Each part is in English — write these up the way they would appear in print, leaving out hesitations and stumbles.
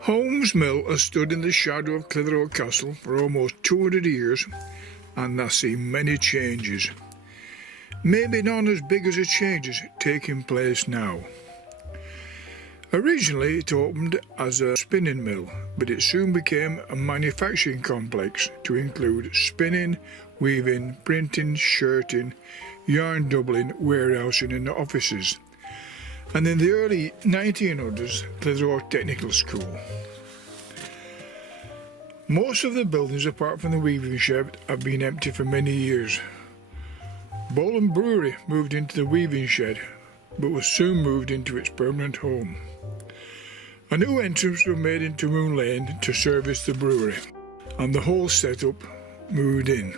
Holmes Mill has stood in the shadow of Clitheroe Castle for almost 200 years and has seen many changes. Maybe none as big as the changes taking place now. Originally it opened as a spinning mill, but it soon became a manufacturing complex to include spinning, weaving, printing, shirting, yarn doubling, warehousing and offices. And in the early 1900s, Clitheroe Technical School. Most of the buildings apart from the weaving shed have been empty for many years. Bowling Brewery moved into the weaving shed, but was soon moved into its permanent home. A new entrance was made into Moon Lane to service the brewery, and the whole setup moved in.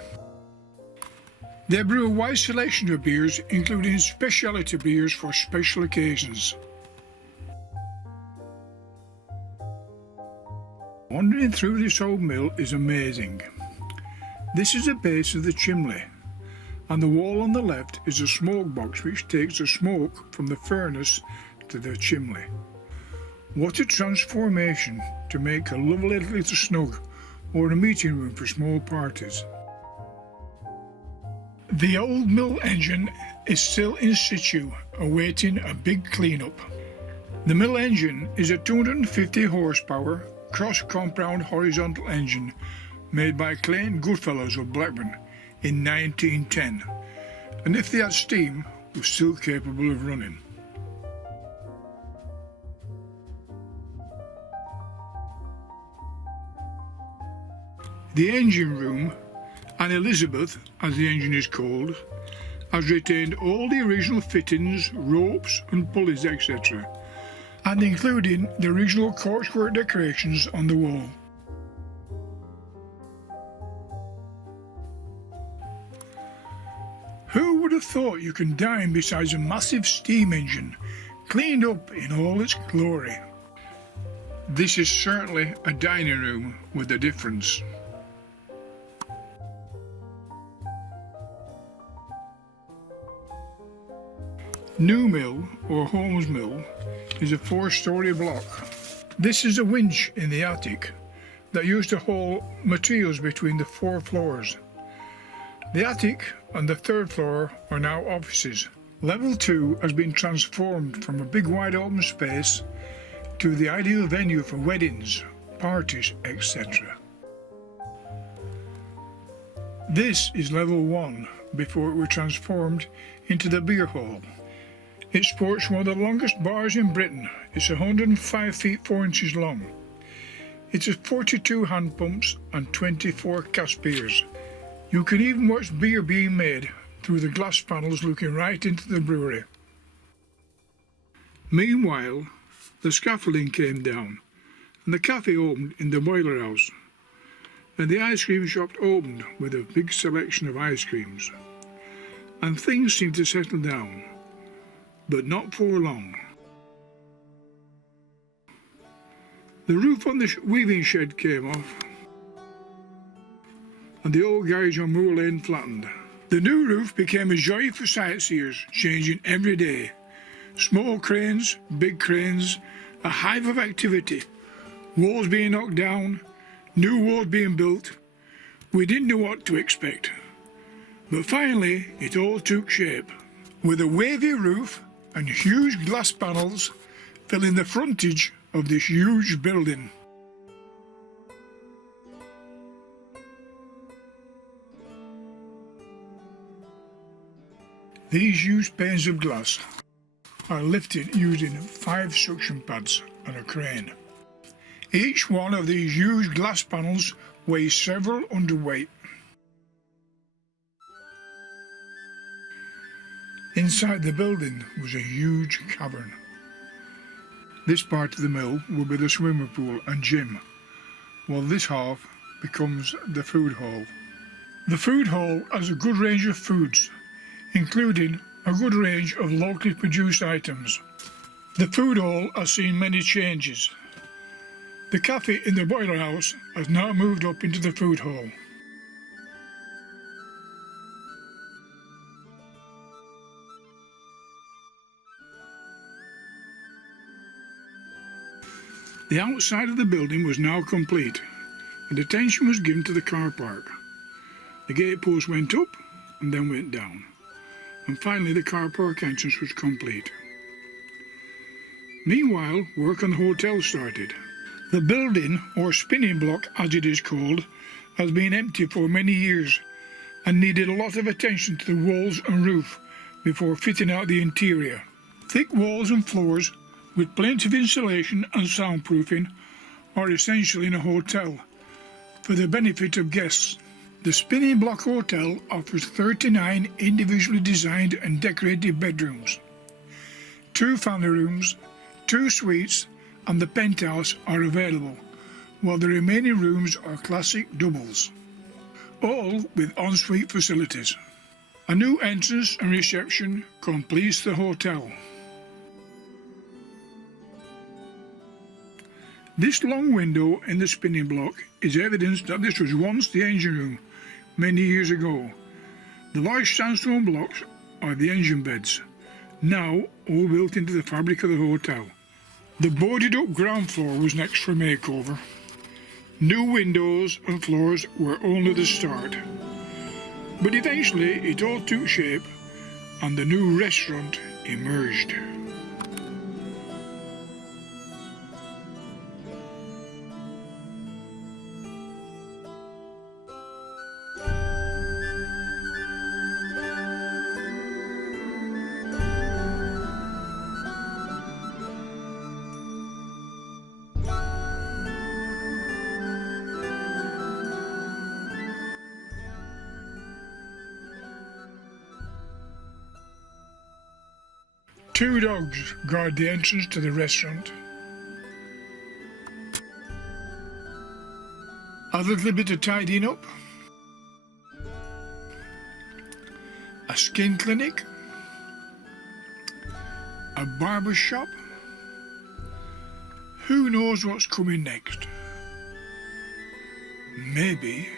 They brew a wide selection of beers, including specialty beers for special occasions. Wandering through this old mill is amazing. This is the base of the chimney, and the wall on the left is a smoke box which takes the smoke from the furnace to the chimney. What a transformation to make a lovely little snug or a meeting room for small parties. The old mill engine is still in situ, awaiting a big clean-up. The mill engine is a 250 horsepower cross-compound horizontal engine made by Clayton Goodfellows of Blackburn in 1910, and if they had steam, was still capable of running. The engine room, and Elizabeth, as the engine is called, has retained all the original fittings, ropes and pulleys, etc., and including the original coachwork decorations on the wall. Who would have thought you can dine beside a massive steam engine, cleaned up in all its glory? This is certainly a dining room with a difference. New Mill, or Holmes Mill, is a 4-storey block. This is a winch in the attic that used to haul materials between the 4 floors. The attic and the 3rd floor are now offices. Level 2 has been transformed from a big wide open space to the ideal venue for weddings, parties, etc. This is level 1 before it was transformed into the beer hall. It sports one of the longest bars in Britain. It's 105 feet 4 inches long. It has 42 hand pumps and 24 cask beers. You can even watch beer being made through the glass panels looking right into the brewery. Meanwhile, the scaffolding came down and the cafe opened in the boiler house, and the ice cream shop opened with a big selection of ice creams. And things seemed to settle down, but not for long. The roof on the weaving shed came off, and the old garage on Moor Lane flattened. The new roof became a joy for sightseers, changing every day. Small cranes, big cranes, a hive of activity. Walls being knocked down, new walls being built. We didn't know what to expect. But finally, it all took shape. With a wavy roof and huge glass panels filling the frontage of this huge building. These huge panes of glass are lifted using 5 suction pads and a crane. Each one of these huge glass panels weighs several hundredweight. Inside the building was a huge cavern. This part of the mill will be the swimming pool and gym, while this half becomes the food hall. The food hall has a good range of foods, including a good range of locally produced items. The food hall has seen many changes. The cafe in the boiler house has now moved up into the food hall. The outside of the building was now complete, and attention was given to the car park. The gatepost went up and then went down, and finally the car park entrance was complete. Meanwhile, work on the hotel started. The building, or spinning block as it is called, has been empty for many years and needed a lot of attention to the walls and roof before fitting out the interior. Thick walls and floors with plenty of insulation and soundproofing are essential in a hotel for the benefit of guests. The Spinning Block Hotel offers 39 individually designed and decorated bedrooms. 2 family rooms, 2 suites and the penthouse are available, while the remaining rooms are classic doubles, all with ensuite facilities. A new entrance and reception completes the hotel. This long window in the spinning block is evidence that this was once the engine room many years ago. The large sandstone blocks are the engine beds, now all built into the fabric of the hotel. The boarded up ground floor was next for makeover. New windows and floors were only the start, but eventually it all took shape and the new restaurant emerged. Two dogs guard the entrance to the restaurant. A little bit of tidying up. A skin clinic. A barber shop. Who knows what's coming next? Maybe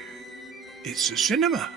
it's a cinema.